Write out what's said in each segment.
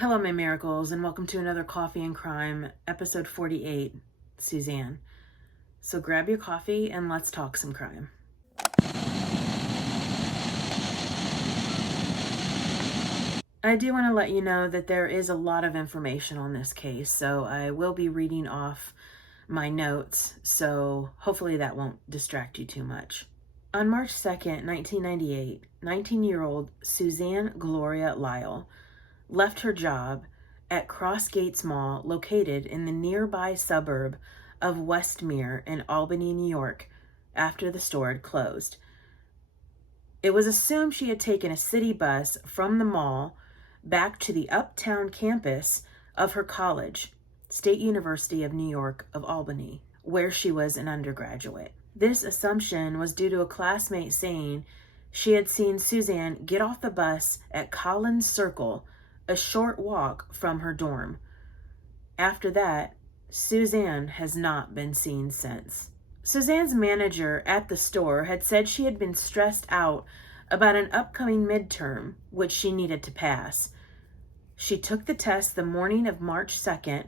Hello, my miracles, and welcome to another Coffee and Crime, episode 48, Suzanne. So grab your coffee and let's talk some crime. I do want to let you know that there is a lot of information on this case, so I will be reading off my notes, so hopefully that won't distract you too much. On March 2nd, 1998, 19-year-old Suzanne Gloria Lyle left her job at Cross Gates Mall, located in the nearby suburb of Westmere in Albany, New York, after the store had closed. It was assumed she had taken a city bus from the mall back to the uptown campus of her college, State University of New York of Albany, where she was an undergraduate. This assumption was due to a classmate saying she had seen Suzanne get off the bus at Collins Circle, a short walk from her dorm. After that, Suzanne has not been seen since. Suzanne's manager at the store had said she had been stressed out about an upcoming midterm, which she needed to pass. She took the test the morning of March 2nd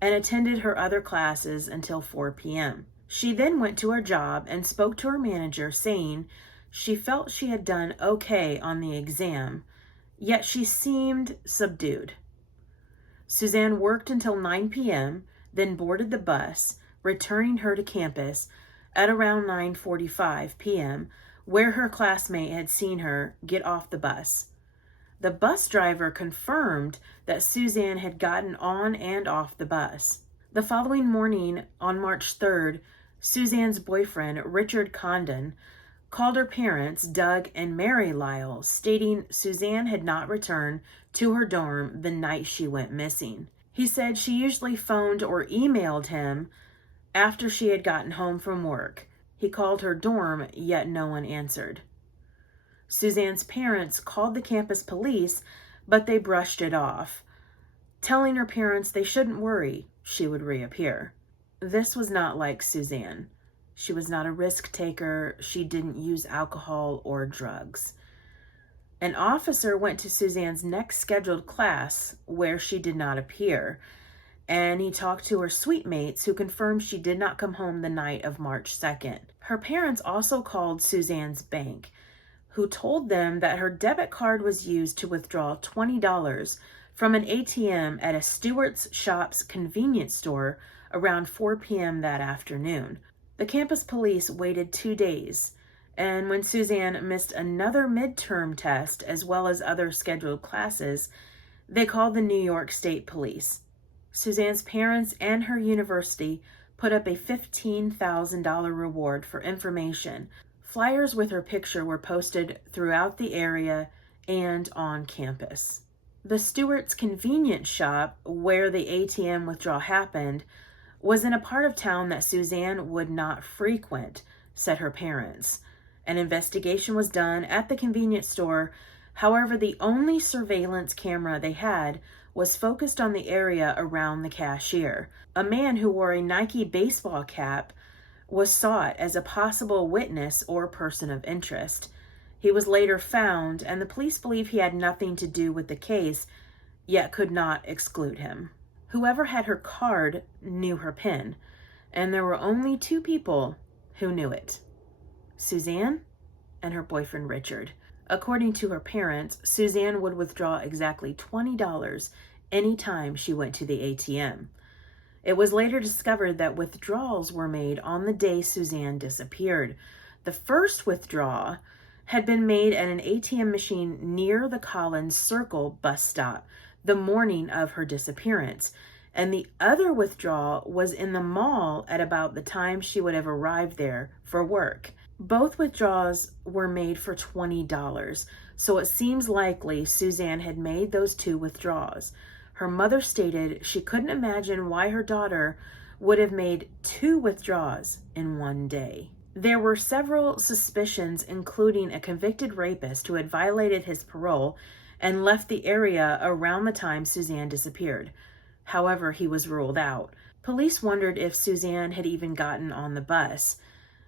and attended her other classes until 4 p.m. She then went to her job and spoke to her manager, saying she felt she had done okay on the exam, yet she seemed subdued. Suzanne worked until 9 p.m., then boarded the bus, returning her to campus at around 9:45 p.m., where her classmate had seen her get off the bus. The bus driver confirmed that Suzanne had gotten on and off the bus. The following morning, on March 3rd, Suzanne's boyfriend, Richard Condon, called her parents, Doug and Mary Lyle, stating Suzanne had not returned to her dorm the night she went missing. He said she usually phoned or emailed him after she had gotten home from work. He called her dorm, yet no one answered. Suzanne's parents called the campus police, but they brushed it off, telling her parents they shouldn't worry, she would reappear. This was not like Suzanne. She was not a risk taker. She didn't use alcohol or drugs. An officer went to Suzanne's next scheduled class, where she did not appear, and he talked to her suite mates, who confirmed she did not come home the night of March 2nd. Her parents also called Suzanne's bank, who told them that her debit card was used to withdraw $20 from an ATM at a Stewart's Shops convenience store around 4 p.m. that afternoon. The campus police waited 2 days, and when Suzanne missed another midterm test as well as other scheduled classes, they called the New York State Police. Suzanne's parents and her university put up a $15,000 reward for information. Flyers with her picture were posted throughout the area and on campus. The Stewart's convenience shop, where the ATM withdrawal happened, was in a part of town that Suzanne would not frequent, said her parents. An investigation was done at the convenience store. However, the only surveillance camera they had was focused on the area around the cashier. A man who wore a Nike baseball cap was sought as a possible witness or person of interest. He was later found, and the police believe he had nothing to do with the case, yet could not exclude him. Whoever had her card knew her PIN, and there were only 2 people who knew it: Suzanne and her boyfriend Richard. According to her parents, Suzanne would withdraw exactly $20 anytime she went to the ATM. It was later discovered that withdrawals were made on the day Suzanne disappeared. The first withdrawal had been made at an ATM machine near the Collins Circle bus stop the morning of her disappearance, and the other withdrawal was in the mall at about the time she would have arrived there for work. Both withdrawals were made for $20, so it seems likely Suzanne had made those 2 withdrawals. Her mother stated she couldn't imagine why her daughter would have made 2 withdrawals in one day. There were several suspicions, including a convicted rapist who had violated his parole and left the area around the time Suzanne disappeared. However, he was ruled out. Police wondered if Suzanne had even gotten on the bus,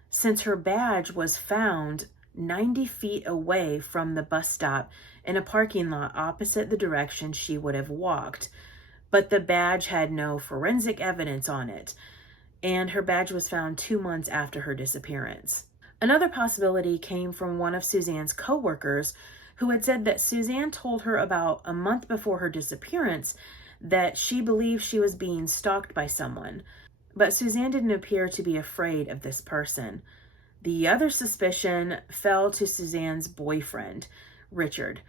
since her badge was found 90 feet away from the bus stop in a parking lot opposite the direction she would have walked. But the badge had no forensic evidence on it, and her badge was found 2 months after her disappearance. Another possibility came from one of Suzanne's co-workers, who had said that Suzanne told her about a month before her disappearance that she believed she was being stalked by someone. But Suzanne didn't appear to be afraid of this person. The other suspicion fell to Suzanne's boyfriend, Richard.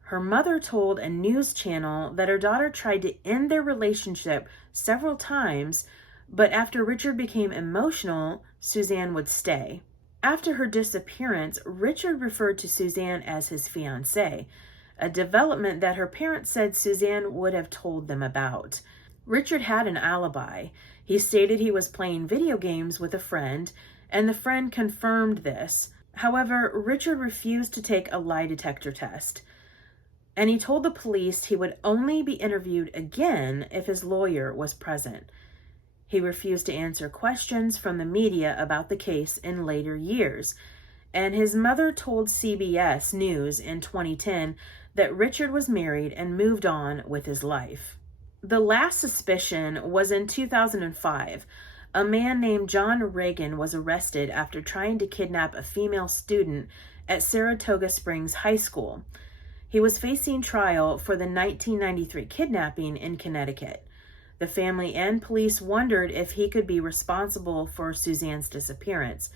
Her mother told a news channel that her daughter tried to end their relationship several times, but after Richard became emotional, Suzanne would stay. After her disappearance, Richard referred to Suzanne as his fiancée, a development that her parents said Suzanne would have told them about. Richard had an alibi. He stated he was playing video games with a friend, and the friend confirmed this. However, Richard refused to take a lie detector test, and he told the police he would only be interviewed again if his lawyer was present. He refused to answer questions from the media about the case in later years, and his mother told CBS News in 2010 that Richard was married and moved on with his life. The last suspicion was in 2005. A man named John Reagan was arrested after trying to kidnap a female student at Saratoga Springs High School. He was facing trial for the 1993 kidnapping in Connecticut. The family and police wondered if he could be responsible for Suzanne's disappearance,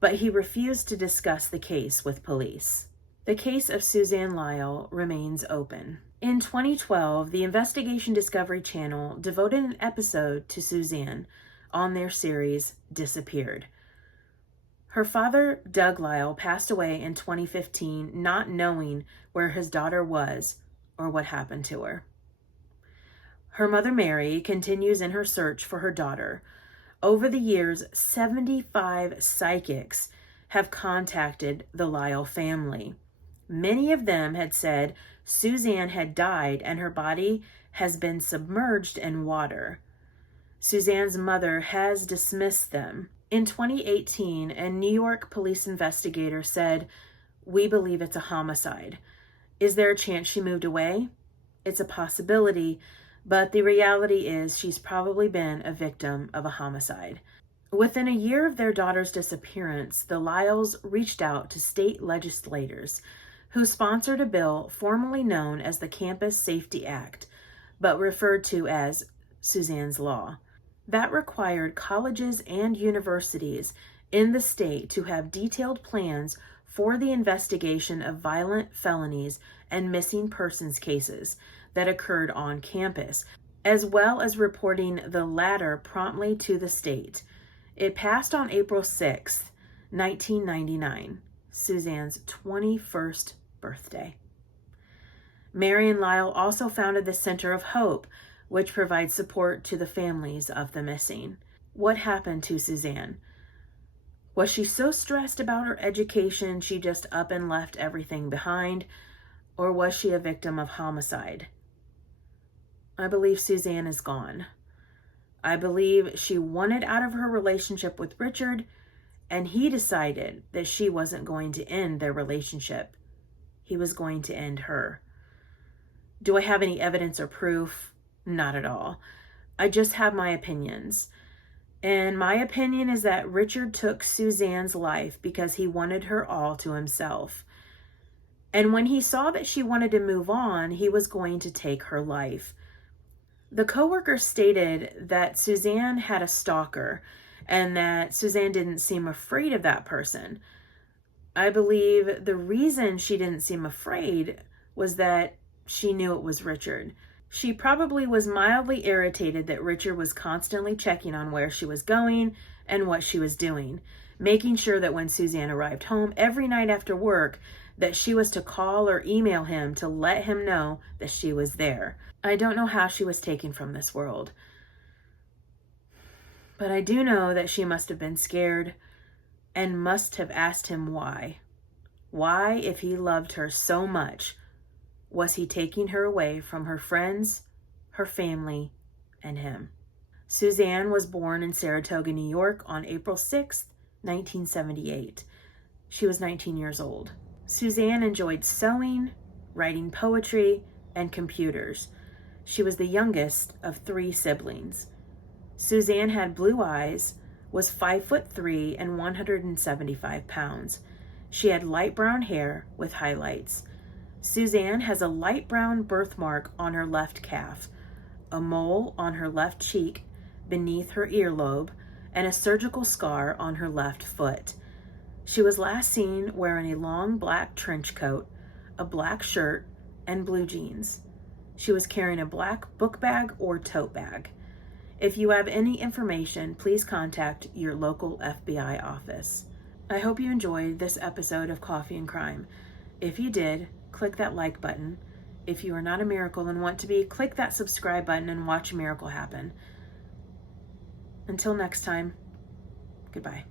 but he refused to discuss the case with police. The case of Suzanne Lyall remains open. In 2012, the Investigation Discovery Channel devoted an episode to Suzanne on their series Disappeared. Her father, Doug Lyall, passed away in 2015, not knowing where his daughter was or what happened to her. Her mother, Mary, continues in her search for her daughter. Over the years, 75 psychics have contacted the Lyall family. Many of them had said Suzanne had died and her body has been submerged in water. Suzanne's mother has dismissed them. In 2018, a New York police investigator said, "We believe it's a homicide. Is there a chance she moved away? It's a possibility, but the reality is she's probably been a victim of a homicide." Within a year of their daughter's disappearance, the Lyalls reached out to state legislators who sponsored a bill formerly known as the Campus Safety Act, but referred to as Suzanne's Law. That required colleges and universities in the state to have detailed plans for the investigation of violent felonies and missing persons cases that occurred on campus, as well as reporting the latter promptly to the state. It passed on April 6, 1999, Suzanne's 21st birthday. Marion Lyall also founded the Center of Hope, which provides support to the families of the missing. What happened to Suzanne? Was she so stressed about her education she just up and left everything behind, or was she a victim of homicide? I believe Suzanne is gone. I believe she wanted out of her relationship with Richard, and he decided that she wasn't going to end their relationship. He was going to end her. Do I have any evidence or proof? Not at all. I just have my opinions. And my opinion is that Richard took Suzanne's life because he wanted her all to himself. And when he saw that she wanted to move on, he was going to take her life. The coworker stated that Suzanne had a stalker and that Suzanne didn't seem afraid of that person. I believe the reason she didn't seem afraid was that she knew it was Richard. She probably was mildly irritated that Richard was constantly checking on where she was going and what she was doing, making sure that when Suzanne arrived home every night after work, that she was to call or email him to let him know that she was there. I don't know how she was taken from this world, but I do know that she must have been scared and must have asked him why. Why, if he loved her so much, was he taking her away from her friends, her family, and him? Suzanne was born in Saratoga, New York on April 6, 1978. She was 19 years old. Suzanne enjoyed sewing, writing poetry, and computers. She was the youngest of 3 siblings. Suzanne had blue eyes, was 5'3" and 175 pounds. She had light brown hair with highlights. Suzanne has a light brown birthmark on her left calf, a mole on her left cheek beneath her earlobe, and a surgical scar on her left foot. She was last seen wearing a long black trench coat, a black shirt, and blue jeans. She was carrying a black book bag or tote bag. If you have any information, please contact your local FBI office. I hope you enjoyed this episode of Coffee and Crime. If you did, click that like button. If you are not a miracle and want to be, click that subscribe button and watch a miracle happen. Until next time, goodbye.